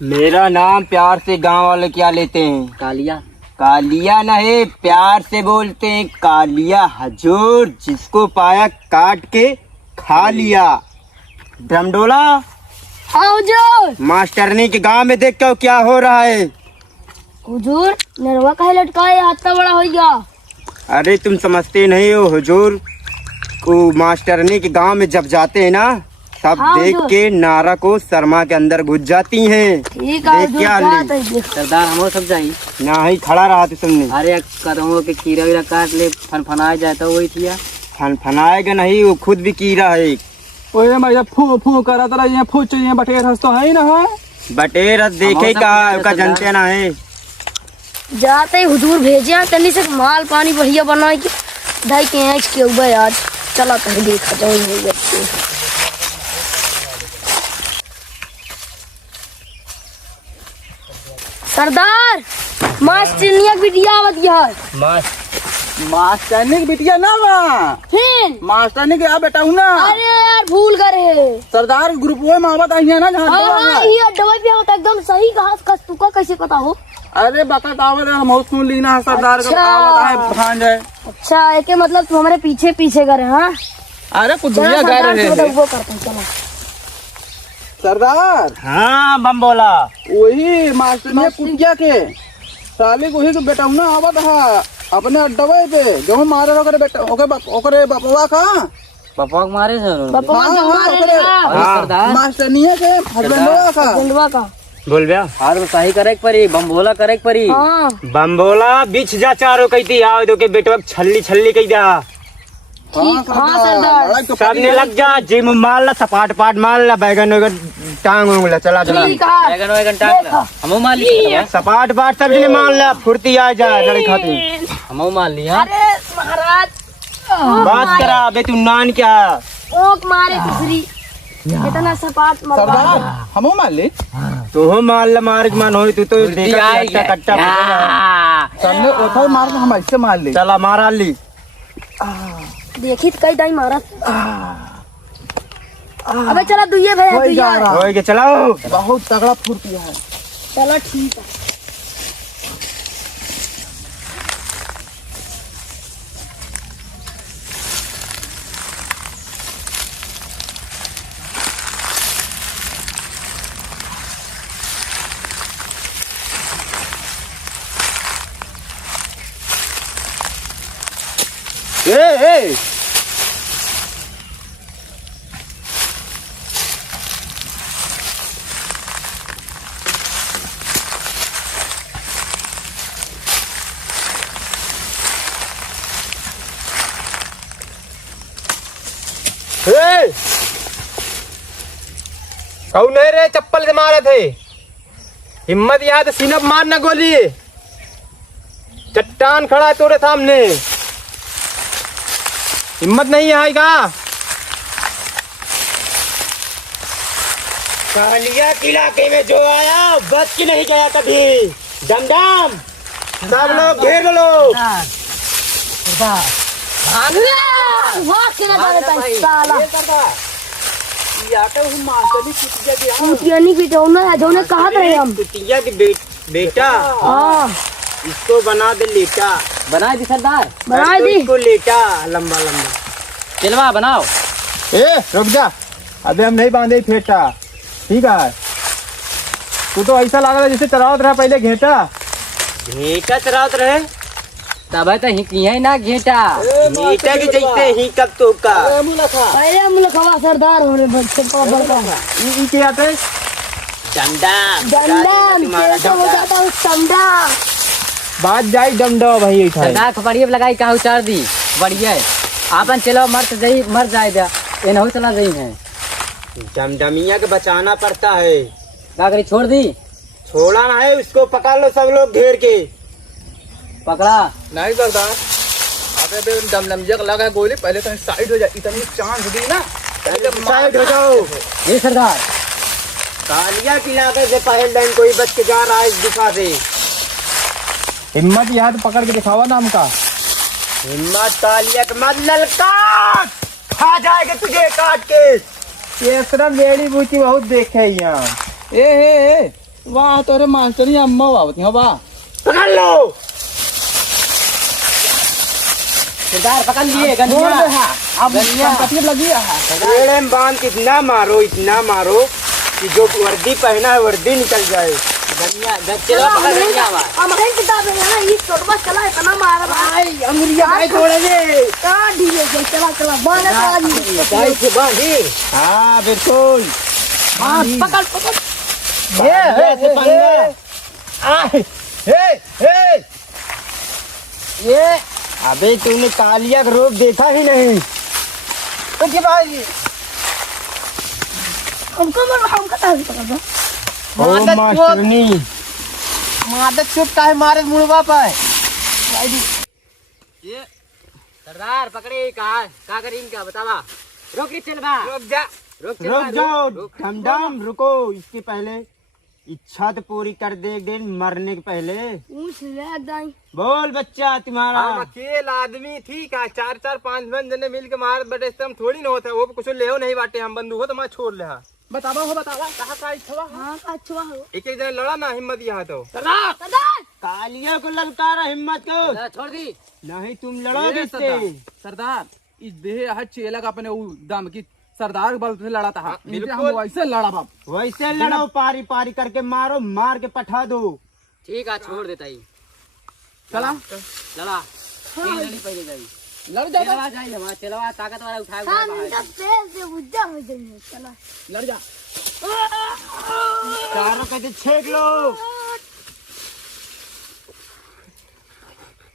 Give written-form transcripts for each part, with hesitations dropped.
मेरा नाम प्यार से गांव वाले क्या लेते हैं? कालिया। कालिया नहीं, प्यार से बोलते हैं कालिया। हजूर, जिसको पाया काट के खा लिया। डमडोला। हाँ हुजूर। मास्टरनी के गांव में देख के क्या हो रहा है? हुजूर नरवा का लटकाए हाथ का बड़ा हो गया। अरे तुम समझते नहीं हो हुजूर, वो मास्टरनी के गांव में जब जाते हैं ना, सब हाँ, देख के नारा को शर्मा के अंदर घुस जाती हैं। ठीक है देख क्या ली? सरदार हम सब जाई ना ही खड़ा रहा तू तुमने। अरे कदमों के कीड़ा वीरा काट ले फनफनाया जाए तो वही थिया। फनाएगा नहीं, वो खुद भी कीड़ा है। ओए मैं फू फू करा तरा ये फू चाहिए बटेर हंस तो है ही ना है। बटेर देखे का जनते ना है। जाते ही हुजूर भेजे तनी से माल पानी बढ़िया बना के ढाई के हैं के ऊपर आज चला कहीं देखा जाए। सरदार मास्टरनिया बिटिया आवत यार। मास्टरनी की बिटिया ना बा, फिर मास्टरनी के आ बेटा हूँ ना। अरे यार भूल करे सरदार ग्रुप में आवत आई है ना जहाँ हाँ ये दवाई भी होता एकदम सही कहा तुका कैसे पता हो? अरे बकत आवत है हम सुन ली ना सरदार का आवत है भान जाए। अच्छा है के मतलब तुम हमारे पीछे पीछे करे। हाँ अरे कुछ दुनिया गए रहे वो करते हैं चलो। सरदार। हाँ बम्बोला। वही मास्टरनी कुटिया के साली को ही तो बेटा हूँ ना आवत है अपने अड्डवे पे जो मारे ओकरे बेटा ओकरे बपवा का पपा के मारे सर। बापा हाँ, जो हाँ, मारे ओकरे। ना। अरे सरदार मास्टरनिया के हस्बैंडवा का गुंडवा का। बोल भैया। हार सही करे के परी बम्बोला करे के परी। हाँ बम्बोला बिछ जा चारो कहती आओ दो के बेटवा छल्ली छल्ली कही जा। ठीक। हाँ सरदार सबने लग जा, जिम मार ला, सपाट पाट मार ला, बैगन वैगन टांग उंग ला, चला चला। ठीक है। बैगन वैगन टांग ला हमो मार लिया। सपाट पाट सब ने मार ला, फुर्ती आ जा लड़की खाती। हमो मार लिया। अरे महाराज बात करा बे, तू नान क्या? ओक मारे दूसरी इतना सपाट मर सरदार हमो मान ली तू हो मार ला, मार मन हो तू तो देखा आएगा। कट्टा सामने उधर मार हम ऐसे मार ली। चला मारा ली। देखी तो कई दाई मारा। अबे चला दुइये भैया कोई जा दुइया। रहा होए के चलाओ। बहुत तगड़ा फुर्ती है। चलो ठीक है। ए कौन है रे? चप्पल से मारे थे, हिम्मत यहाँ तो सीना मारना गोली। चट्टान खड़ा है तोरे सामने, हिम्मत नहीं आएगा। कालिया के इलाके में जो आया बच के नहीं गया कभी। दमदम सब लोग घेर लो। वाह के ना जाता साला। कुटियानी की जो ना जो ने कहा था हम कुटिया के बेटा, हाँ इसको बना दे लेटा। बना दी सरदार। बना दी। इसको लेटा लंबा लंबा। चलवा बनाओ। ए रुक जा, अबे हम नहीं बांधे फेटा, ठीक है? तू तो ऐसा लग रहा है जैसे चलावत रहा पहले घेटा। घेटा चरावत रहे तब तो हिकिया ही ना घेटा। घेटा के जैसे ही कब तो का। पहले हम लोग खवा सरदार होने बच्चे का बड़का इनके आते डंडा दंडन कैसे हो जाता है संडा। बात जाई दमडो भाई। सरदार खपड़िए लगाई कहा उचार दी बढ़िया है। आपन चलो मर जाएगा ये नहीं चला गई है। दमदमिया के बचाना पड़ता है। क्या करी छोड़ दी? छोड़ा ना है, उसको पकड़ लो सब लोग घेर के। पकड़ा नहीं सरदार, अबे दमदमिया का लगा है गोली, पहले तो साइड हो जाए। इतनी चांस दी ना साइड हो जाओ। ये सरदार कालिया के इलाके से पहले लाइन कोई बच के जा रहा है इस गुफा से। हिम्मत याद पकड़ के दिखावा नाम का। हिम्मत कालिया के मत ललकार, खा जाएगा तुझे काट के। ये तरह बेड़ी बूची बहुत देखे यहाँ। ए वाह तोरे मास्टर अम्मा आवत है वाह। पकड़ लो। सरदार पकड़ लिए छोड़ गनिया। दे हाँ, अब संपत्ति लगी है। पेड़ में बांध के इतना मारो कि जो वर्दी पहना है वर्दी निकल जाए। गनिया चलो पकड़ गनिया आवा। हमारे किताब में है ना ये छोटा चला इतना मारा भाई अंगुरिया भाई छोड़ेंगे। कहाँ ढीले से चला बांधा चला जी गाय से बांधी। हाँ बिल्कुल। हाँ पकड़ पकड़ ऐसे ये अबे तूने कालिया का रूप देखा ही नहीं। कुछ भाई हमको कहाँ से पकड़ दो ओ मास्टरनी मादक चुप काहे मारे मुड़वा पाए। ये सरदार पकड़े का करी इनका बतावा। रोक रे चल बा। रुक जाओ डमडम रुको। इसके पहले इच्छा तो पूरी कर दे एक दिन मरने के पहले। ऊँच ले दाई बोल बच्चा तुम्हारा। हम अकेले आदमी ठीक है, 4-4-5 जने मिल के मार बटे हम थोड़ी ना होता। वो कुछ ले नहीं बाटे, हम बंदूक हो तो मैं छोड़ ले। बतावा हो बतावा कहाँ का इच्छा हाँ का अच्छा हो एक जने लड़ा ना हिम्मत यहाँ तो। सरदार कालिया को ललकारा हिम्मत को। छोड़ दी। नहीं तुम लड़ोगे ये इससे। सरदार इस देह है चेला का अपने दम की सरदार के बल से लड़ा था। बिल्कुल। हम वैसे लड़ा बाप। वैसे लड़ो पारी पारी करके मारो मार के पठा दो। ठीक है छोड़ देता ही। चला लड़ा लड़ी पहले जाई। लड़ जा चलवा जाई हमारा चलवा ताकत वाला उठाए हाँ उठाए इनका पैर से बुझा हो जाएंगे चला लड़ जा। चारों कहते छेक लो।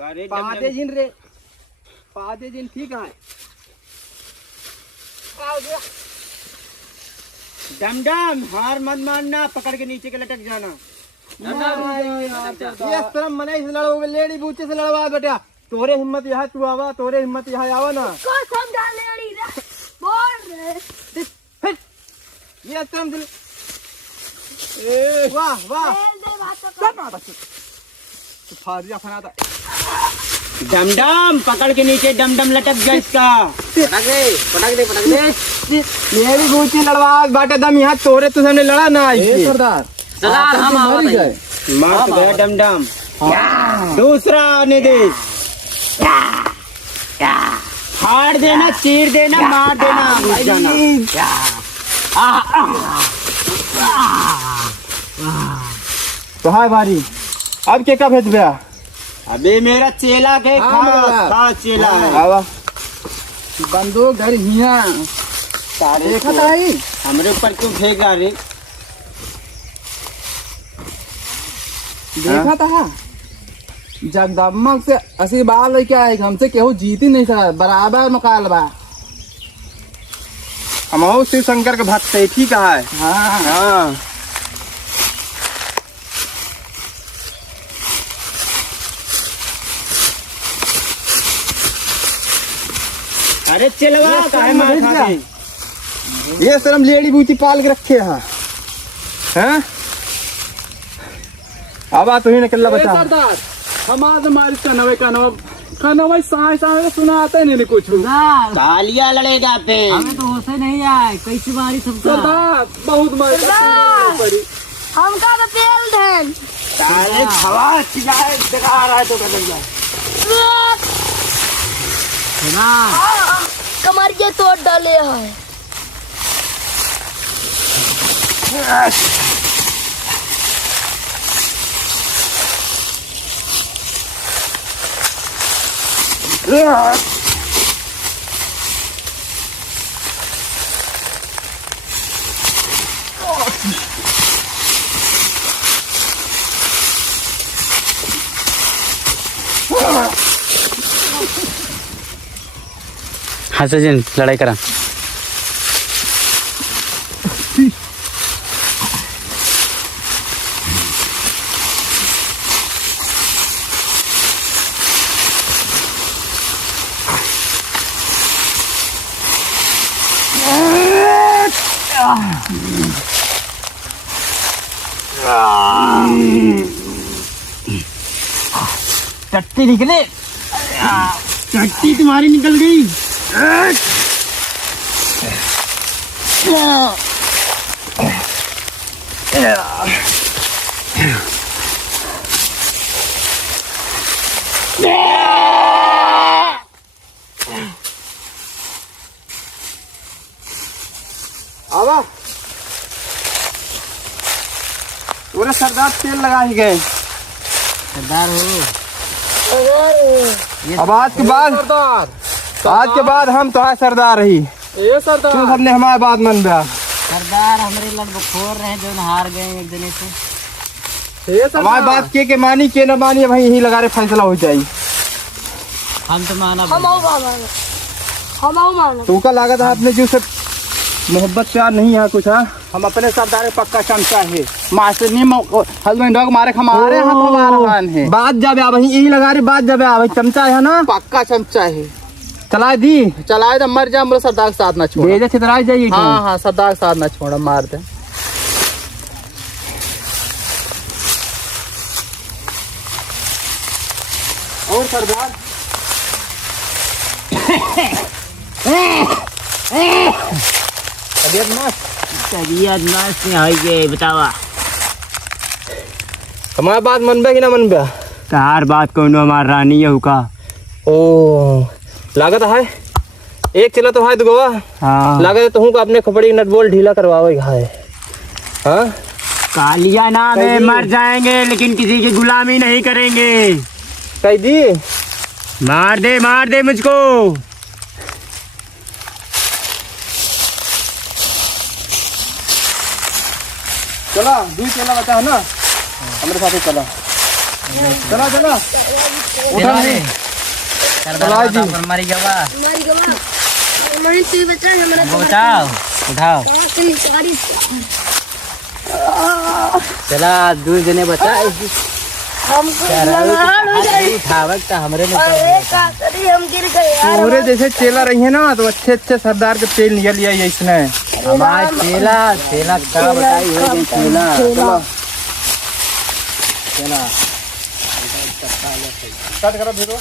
अरे पादे जिन रे पादे जिन ठीक है। डमडम हार मत मानना। पकड़ के नीचे के लटक जाना। ये तरह मने से लड़ो लेडी बूचे से लड़वा बेटा। तोरे हिम्मत यहाँ तू आवा, तोरे हिम्मत यहाँ आवा ना। को समझा लेनी रे बोल रे ये तरह दिल वाह वाह तेल दे बात तो फारिया फना था। डमडम पकड़ के नीचे डमडम लटक गया इसका। पटक दे। लेडी बूची लड़वा बाटे दम यहाँ तोरे तो हमने लड़ा ना। ए सरदार सरदार हम मर आवाज गए। मार तो गया डमडम। दूसरा आने दे। फाड़ देना चीर देना मार देना घुस जाना। तो हाय भारी अब के का भेज गया। अबे मेरा चेला के हाँ, खास चेला है। आवा बंदूक घर हिया सारे देखा को था ही। हमरे ऊपर क्यों फेंका रे। देखा था जगदम्मा से असी बाल लेके आए हमसे केहू जीत ही नहीं सका। बराबर मुकाबला। हम शिव शंकर के भक्त है ठीक है। हाँ हाँ अरे चलवा काहे मार खाते। ये सर हम लेडी बूची पाल के रखे हैं। हैं अब आ तो ही निकल ए, बता। सरदार हमारे मारी कनवे साए साए सुना आता ही नहीं कुछ। सरदार कालिया लड़ेगा पे। हमें तो होश ही नहीं आए कैसे मारी सबका। सरदार बहुत मारी पड़ी। हमका तो तेल देन सारे हवा चिल्लाए दिखा रहा है तो कर जाए। कमरिया तोड़ डाले है हाँ सचिन लड़ाई करा। टट्टी निकले। टट्टी तुम्हारी निकल गई। आवा पूरे सरदार तेल लगा ही गए। सरदार हो अब आज के बाद हम तो है सरदार रही। ये सरदार तुम सबने हमारे बात मन गया। सरदार हमारे लड़बखोर रहे जो हार गए एक जने से। ये सरदार हमारी बात के मानी के न मानी भाई यही लगा रहे फैसला हो जाए। हम तो माना हम आओ मानो तुमका लागत है आपने जो सब मोहब्बत प्यार नहीं है कुछ। हाँ हम अपने सरदार पक्का चमचा है। मास्टर नहीं हस्बैंड डॉग मारे हमारे हाथ हमारा है। बात जब आ भाई यही लगा रहे बात जब आ भाई चमचा है ना पक्का चमचा है। चला दी चलाए तो मर जाए सरदार के साथ ना छोड़। भेजे छितरा जाइए। हाँ हाँ सरदार के साथ ना छोड़ा मार दे। और सरदार तबीयत मस्त बतावा हमारी बात मनबे कि ना मनबे। तार बात कौन हमार रानी है का। ओ लागत है एक चला तो है तो गोवा। हाँ लागत है तुमको अपने कपड़े नट बोल्ट ढीला करवावे है। हाँ कालिया नाम है मर जाएंगे लेकिन किसी की गुलामी नहीं करेंगे। कह दी मार दे मुझको। चला दूध चला बचा है ना हमारे साथ ही चला। चला चला उठा नहीं। सरदार जी मरी गवा हमारी तू बच्चा हमारा उठाओ उठाओ कहां से नीचे गाड़ी चला 2 जने बचा हमको लंगाड़ हो जाए। उठावक तो हमरे में अरे का करी हम गिर गए यार। पूरे जैसे चेला रही है ना तो अच्छे सरदार के तेल निकल लिया ये इसने। हमारा चेला का बताई हो गई चेला स्टार्ट करो फिर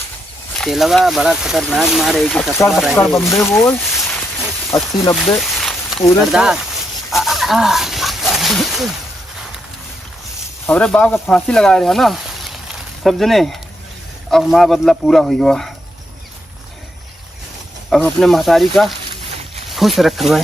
चेलवा बड़ा खतरनाक मारे की कर बम्बे बोल 80-90 पूरे सरदार हमारे बाप का फांसी लगाए रहे ना सब जने। अब हमारा बदला पूरा हो गया। अब अपने महतारी का खुश रख रहे।